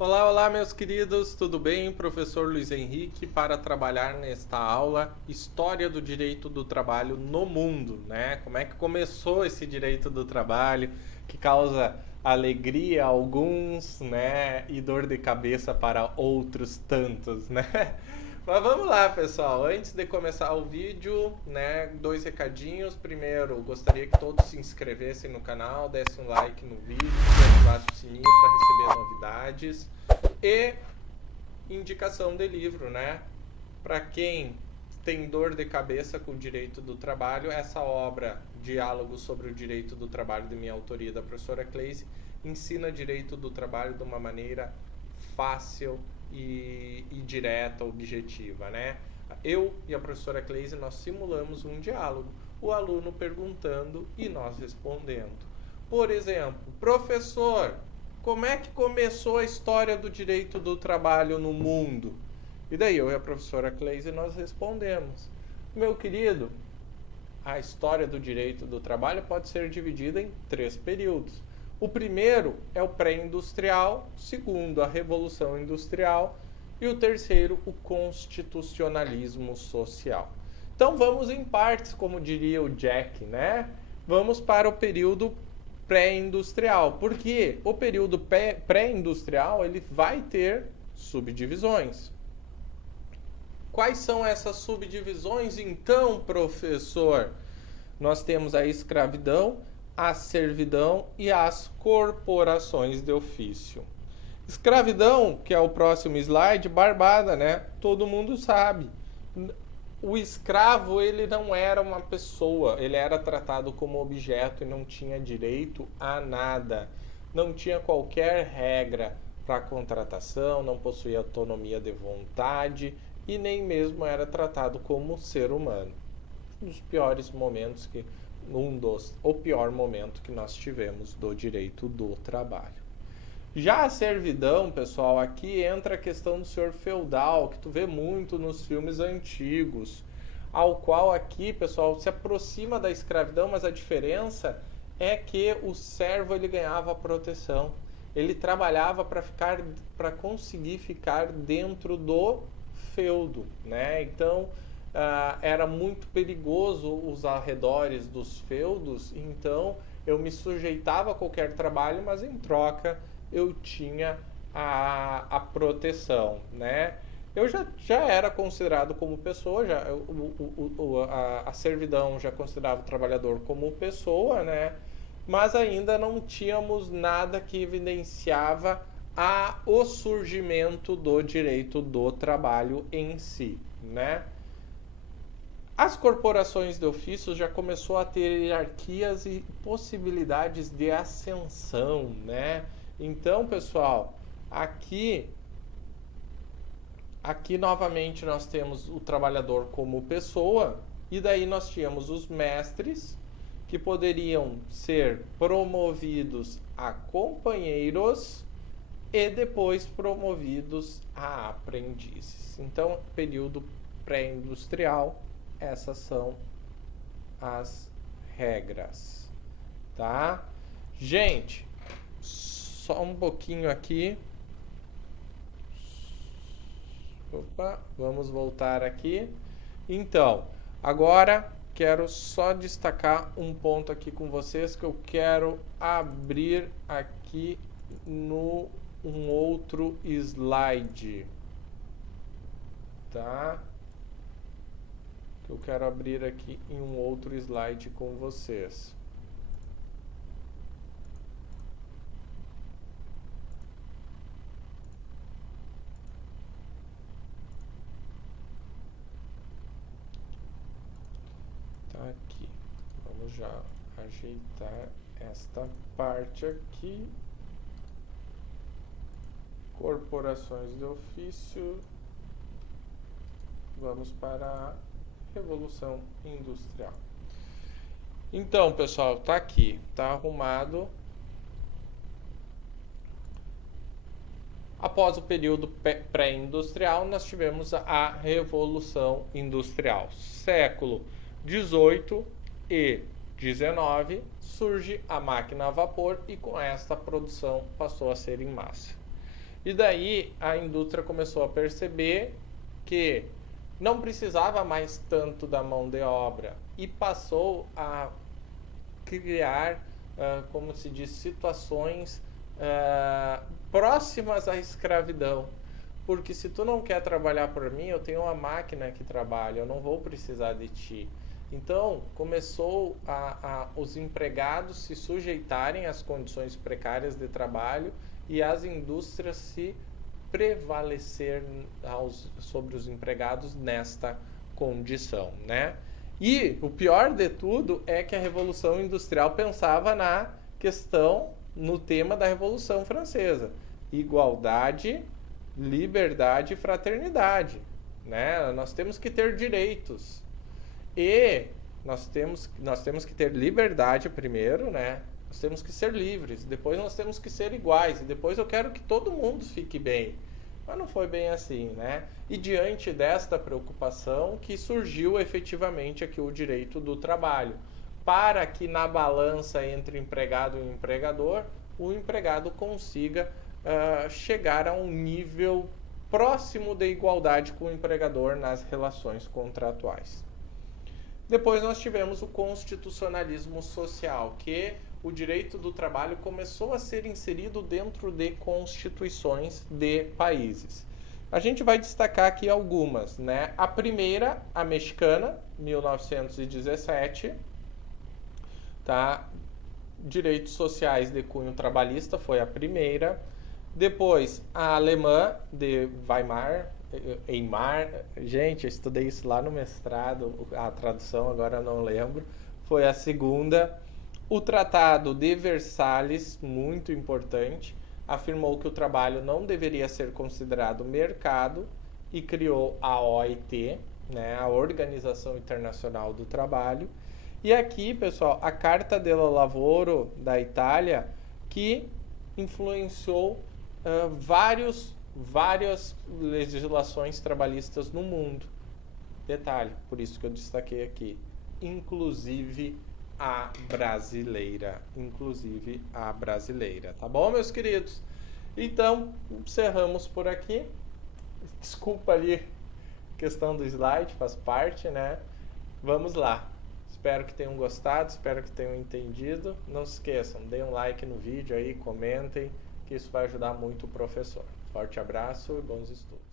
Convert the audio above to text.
Olá, olá, meus queridos, tudo bem? Professor Luiz Henrique para trabalhar nesta aula História do Direito do Trabalho no Mundo, né? Como é que começou esse direito do trabalho que causa alegria a alguns, né? E dor de cabeça para outros tantos, né? Mas vamos lá, pessoal. Antes de começar o vídeo, né, dois recadinhos. Primeiro, gostaria que todos se inscrevessem no canal, dessem um like no vídeo e ativassem o sininho para receber novidades. E indicação de livro, né? Para quem tem dor de cabeça com o direito do trabalho, essa obra, Diálogos sobre o Direito do Trabalho, de minha autoria, da professora Cleise, ensina direito do trabalho de uma maneira fácil e direta, objetiva, né? Eu e a professora Cleise, nós simulamos um diálogo, o aluno perguntando e nós respondendo. Por exemplo, professor, como é que começou a história do direito do trabalho no mundo? E daí eu e a professora Cleise nós respondemos. Meu querido, a história do direito do trabalho pode ser dividida em três períodos. O primeiro é o pré-industrial, o segundo, a Revolução Industrial e o terceiro, o constitucionalismo social. Então vamos em partes, como diria o Jack, né? Vamos para o período pré-industrial, porque o período pré-industrial ele vai ter subdivisões. Quais são essas subdivisões, então, professor? Nós temos a escravidão, a servidão e as corporações de ofício. Escravidão, que é o próximo slide, barbada, né? Todo mundo sabe. O escravo, ele não era uma pessoa, ele era tratado como objeto e não tinha direito a nada. Não tinha qualquer regra para contratação, não possuía autonomia de vontade e nem mesmo era tratado como ser humano. Um dos piores momentos que o pior momento que nós tivemos do direito do trabalho. Já a servidão, pessoal, aqui entra a questão do senhor feudal, que tu vê muito nos filmes antigos, ao qual aqui, pessoal, se aproxima da escravidão, mas a diferença é que o servo ele ganhava proteção. Ele trabalhava para conseguir ficar dentro do feudo, né? Então, era muito perigoso os arredores dos feudos, então eu me sujeitava a qualquer trabalho, mas em troca eu tinha a proteção, né? Eu já era considerado como pessoa, a servidão já considerava o trabalhador como pessoa, né? Mas ainda não tínhamos nada que evidenciava o surgimento do direito do trabalho em si, né? As corporações de ofícios já começou a ter hierarquias e possibilidades de ascensão, né? Então, pessoal, aqui novamente nós temos o trabalhador como pessoa e daí nós tínhamos os mestres que poderiam ser promovidos a companheiros e depois promovidos a aprendizes. Então, período pré-industrial, essas são as regras, tá? Gente, só um pouquinho aqui. Opa, vamos voltar aqui. Então, agora quero só destacar um ponto aqui com vocês que eu quero abrir aqui no um outro slide, tá? Que eu quero abrir aqui em um outro slide com vocês. Tá aqui. Vamos já ajeitar esta parte aqui. Corporações de ofício. Vamos para a Revolução Industrial. Então, pessoal, tá aqui, tá arrumado. Após o período pré-industrial, nós tivemos a Revolução Industrial. Século 18 e 19 surge a máquina a vapor e com esta a produção passou a ser em massa. E daí a indústria começou a perceber que não precisava mais tanto da mão de obra e passou a criar, como se diz, situações próximas à escravidão. Porque se tu não quer trabalhar por mim, eu tenho uma máquina que trabalha, eu não vou precisar de ti. Então, começou os empregados se sujeitarem às condições precárias de trabalho e as indústrias se prevalecer sobre os empregados nesta condição, né? E o pior de tudo é que a Revolução Industrial pensava na questão, no tema da Revolução Francesa: igualdade, liberdade e fraternidade, né? Nós temos que ter direitos e nós temos que ter liberdade primeiro, né? Nós temos que ser livres, depois nós temos que ser iguais, e depois eu quero que todo mundo fique bem. Mas não foi bem assim, né? E diante desta preocupação que surgiu efetivamente aqui o direito do trabalho, para que na balança entre empregado e empregador, o empregado consiga chegar a um nível próximo de igualdade com o empregador nas relações contratuais. Depois nós tivemos o constitucionalismo social, que o direito do trabalho começou a ser inserido dentro de constituições de países. A gente vai destacar aqui algumas, né? A primeira, a mexicana, 1917, tá? Direitos sociais de cunho trabalhista foi a primeira. Depois, a alemã de Weimar, gente, eu estudei isso lá no mestrado, a tradução agora não lembro, foi a segunda. O Tratado de Versalhes, muito importante, afirmou que o trabalho não deveria ser considerado mercado e criou a OIT, né, a Organização Internacional do Trabalho. E aqui, pessoal, a Carta dello Lavoro da Itália, que influenciou várias legislações trabalhistas no mundo. Detalhe, por isso que eu destaquei aqui, inclusive a brasileira, tá bom, meus queridos? Então, encerramos por aqui. Desculpa ali a questão do slide, faz parte, né? Vamos lá. Espero que tenham gostado, espero que tenham entendido. Não se esqueçam, deem um like no vídeo aí, comentem, que isso vai ajudar muito o professor. Forte abraço e bons estudos.